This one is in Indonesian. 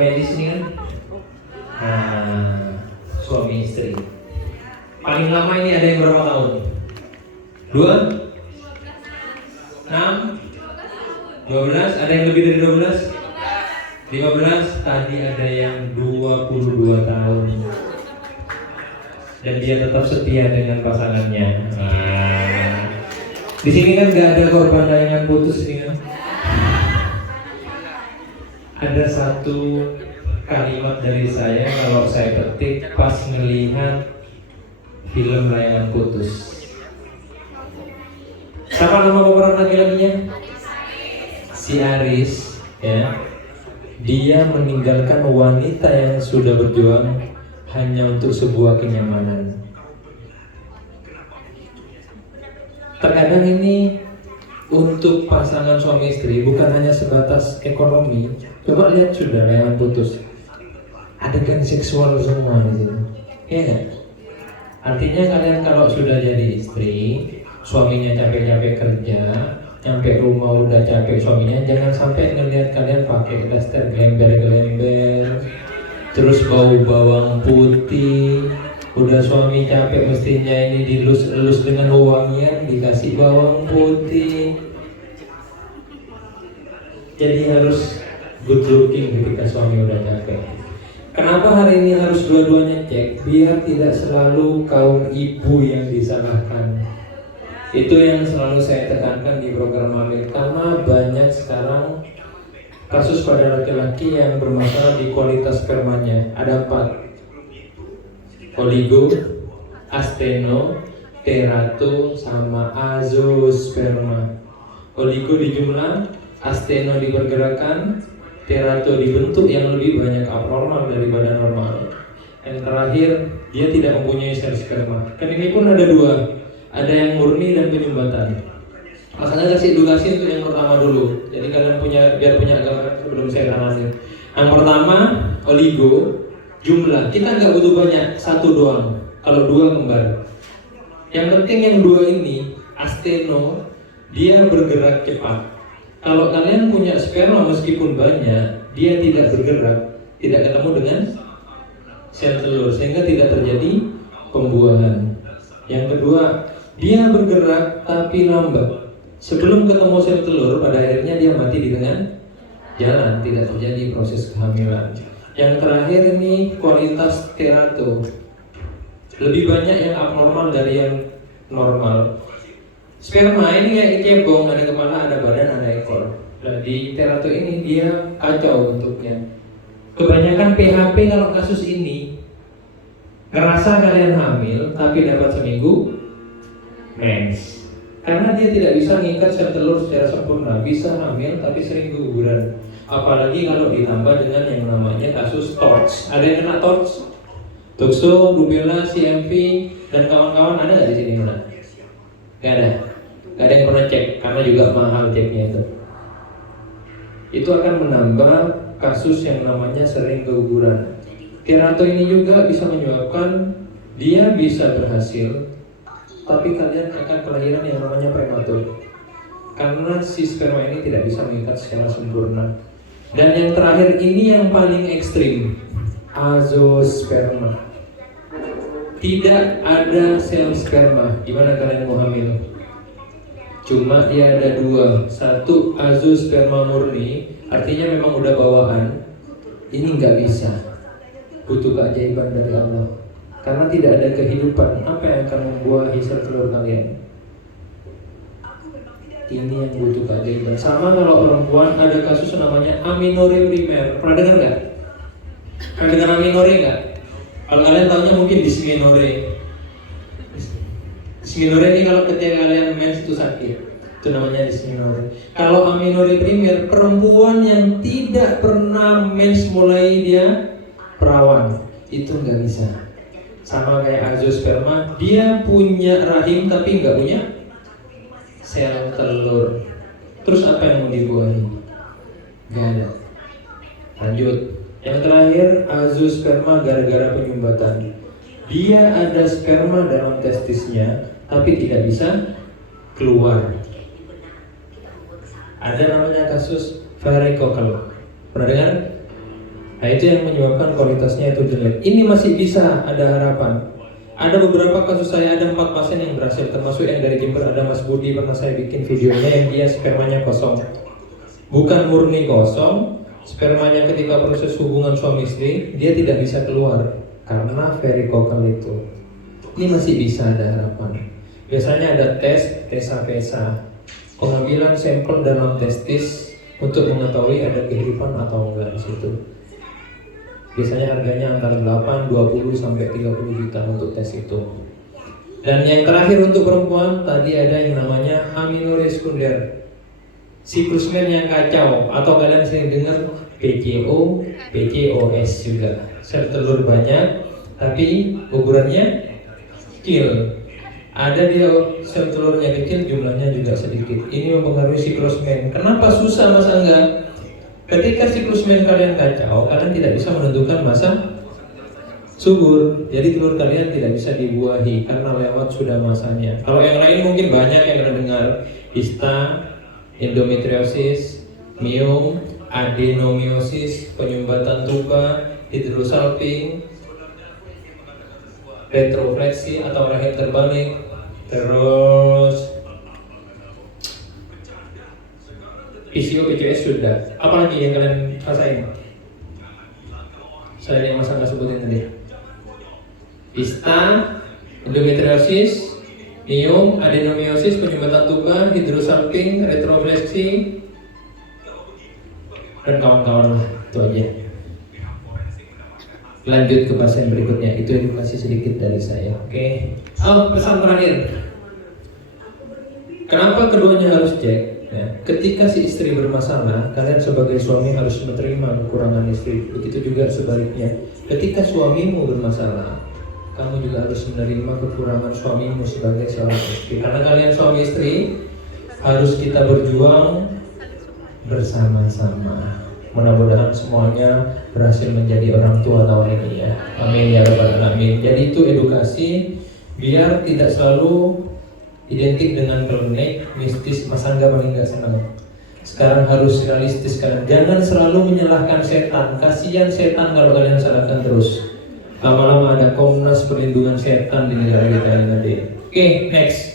medis ini kan suami istri. Paling lama ini ada yang berapa tahun? 2? 6? 12? Ada yang lebih dari 12? 15? Tadi ada yang 22 tahun. Dan dia tetap setia dengan pasangannya. Di sini kan nggak ada korban layangan putus nih kan? Ada satu kalimat dari saya kalau saya petik pas melihat film Layangan Putus. Siapa nama pemeran laki-lakinya? Si Aris, ya. Dia meninggalkan wanita yang sudah berjuang hanya untuk sebuah kenyamanan. Terkadang ini untuk pasangan suami istri bukan hanya sebatas ekonomi. Coba lihat sudah Layangan Putus, adegan seksual semua di situ, ya kan? Artinya kalian kalau sudah jadi istri, suaminya capek-capek kerja, sampai rumah udah capek suaminya, jangan sampai ngelihat kalian pakai daster gelember-gelember, terus bau bawang putih. Udah suami capek mestinya ini dilus-elus dengan wangian, dikasih bawang putih. Jadi harus good looking ketika suami udah capek. Kenapa hari ini harus dua-duanya cek? Biar tidak selalu kaum ibu yang disalahkan. Itu yang selalu saya tekankan di program Amir. Karena banyak sekarang kasus pada laki-laki yang bermasalah di kualitas spermanya. Ada 4: oligo, asteno, terato, sama azoosperma. Oligo di jumlah, asteno di pergerakan, terato di bentuk yang lebih banyak abnormal daripada normal. Yang terakhir, dia tidak mempunyai sel sperma. Kan ini pun ada 2, ada yang murni dan penyumbatan. Makanya kasih edukasi untuk yang pertama dulu. Jadi kalian biar punya gambaran sebelum saya tangani. Yang pertama, oligo, jumlah. Kita nggak butuh banyak, 1 doang. Kalau 2 kembar. Yang penting yang 2 ini, asteno, dia bergerak cepat. Kalau kalian punya sperma meskipun banyak, dia tidak bergerak, tidak ketemu dengan sel telur, sehingga tidak terjadi pembuahan. Yang kedua, dia bergerak tapi lambat. Sebelum ketemu sel telur, pada akhirnya dia mati di tengah jalan, tidak terjadi proses kehamilan. Yang terakhir ini kualitas terato, lebih banyak yang abnormal dari yang normal. Sperma ini kayak cebong, ada kepala, ada badan, ada ekor. Nah, di terato ini dia kacau bentuknya. Kebanyakan PHP kalau kasus ini, ngerasa kalian hamil tapi dapat seminggu mens. Karena dia tidak bisa mengikat sel telur secara sempurna. Bisa hamil tapi sering keguguran. Apalagi kalau ditambah dengan yang namanya kasus TORCH. Ada yang kena TORCH? Toxo, rubella, CMV, dan kawan-kawan ada nggak di sini? Nggak ada. Nggak ada yang pernah cek karena juga mahal ceknya itu. Itu akan menambah kasus yang namanya sering keguguran. Terato ini juga bisa menyebabkan dia bisa berhasil, tapi kalian akan kelahiran yang namanya prematur. Karena si sperma ini tidak bisa mengikat secara sempurna. Dan yang terakhir ini yang paling ekstrim, azoosperma. Tidak ada sel sperma. Gimana kalian mau hamil? Cuma dia ada 2. 1 azoosperma murni, artinya memang udah bawaan. Ini nggak bisa. Butuh keajaiban dari Allah. Karena tidak ada kehidupan, apa yang akan membuahi sel telur kalian? Ini yang butuh keajaiban. Sama kalau perempuan ada kasus namanya aminore primer. Pernah dengar nggak? Pernah dengar aminore nggak? Kalau kalian tahunya mungkin dysmenorrhea. Dysmenorrhea ini kalau ketika kalian mens itu sakit, itu namanya dysmenorrhea. Kalau aminore primer, perempuan yang tidak pernah mens mulai dia perawan, itu nggak bisa. Sama kayak azoosperma, dia punya rahim tapi nggak punya sel telur. Terus apa yang mau dibuahi? Nggak ada. Lanjut. Yang terakhir, azoosperma gara-gara penyumbatan. Dia ada sperma dalam testisnya tapi tidak bisa keluar. Ada namanya kasus varicocele. Pernah dengar? Nah itu yang menyebabkan kualitasnya itu jelek. Ini masih bisa ada harapan. Ada beberapa kasus saya, ada 4 pasien yang berhasil, termasuk yang dari Jember. Ada Mas Budi, pernah saya bikin videonya yang dia spermanya kosong. Bukan murni kosong, spermanya ketika proses hubungan suami istri dia tidak bisa keluar karena varicocele itu. Ini masih bisa ada harapan. Biasanya ada tes PESA, pengambilan sampel dalam testis untuk mengetahui ada kehidupan atau enggak di situ. Biasanya harganya antara 8, 20 sampai 30 juta untuk tes itu. Dan yang terakhir untuk perempuan tadi ada yang namanya amenorrhea sekunder. Siklus men yang kacau, atau kalian sering dengar PCO, PCOS juga. Sel telur banyak tapi ukurannya kecil. Ada dia sel telurnya kecil, jumlahnya juga sedikit. Ini mempengaruhi siklus men. Kenapa susah Mas Angga? Ketika siklus men kalian kacau, kalian tidak bisa menentukan masa subur. Jadi telur kalian tidak bisa dibuahi karena lewat sudah masanya. Kalau yang lain mungkin banyak yang pernah dengar, ista, endometriosis, miom, adenomiosis, penyumbatan tuba, hidrosalping, retrofleksi atau rahim terbalik, terus PCO, PCOS sudah. Apalagi yang kalian rasain? Saya yang masa nggak sebutin tadi. Ista, endometriosis, miom, adenomiosis, penyumbatan tuba, hidrosalping, retrofleksi, dan kawan-kawan lah. Itu aja. Lanjut ke pasien berikutnya. Itu edukasi sedikit dari saya. Oke. Pesan terakhir. Kenapa keduanya harus cek? Ya, ketika si istri bermasalah, kalian sebagai suami harus menerima kekurangan istri. Begitu juga sebaliknya. Ketika suamimu bermasalah, kamu juga harus menerima kekurangan suamimu sebagai seorang istri. Karena kalian suami istri harus kita berjuang bersama-sama. Mudah-mudahan semuanya berhasil menjadi orang tua tahun ini ya. Amin ya rabbal alamin. Jadi itu edukasi biar tidak selalu identik dengan klinik mistis. Mas Angga paling gak senang. Sekarang harus realistis kalian. Jangan selalu menyalahkan setan. Kasihan setan kalau kalian salahkan terus. Lama-lama ada Komnas Perlindungan Setan di negara kita ini nanti. Oke, next.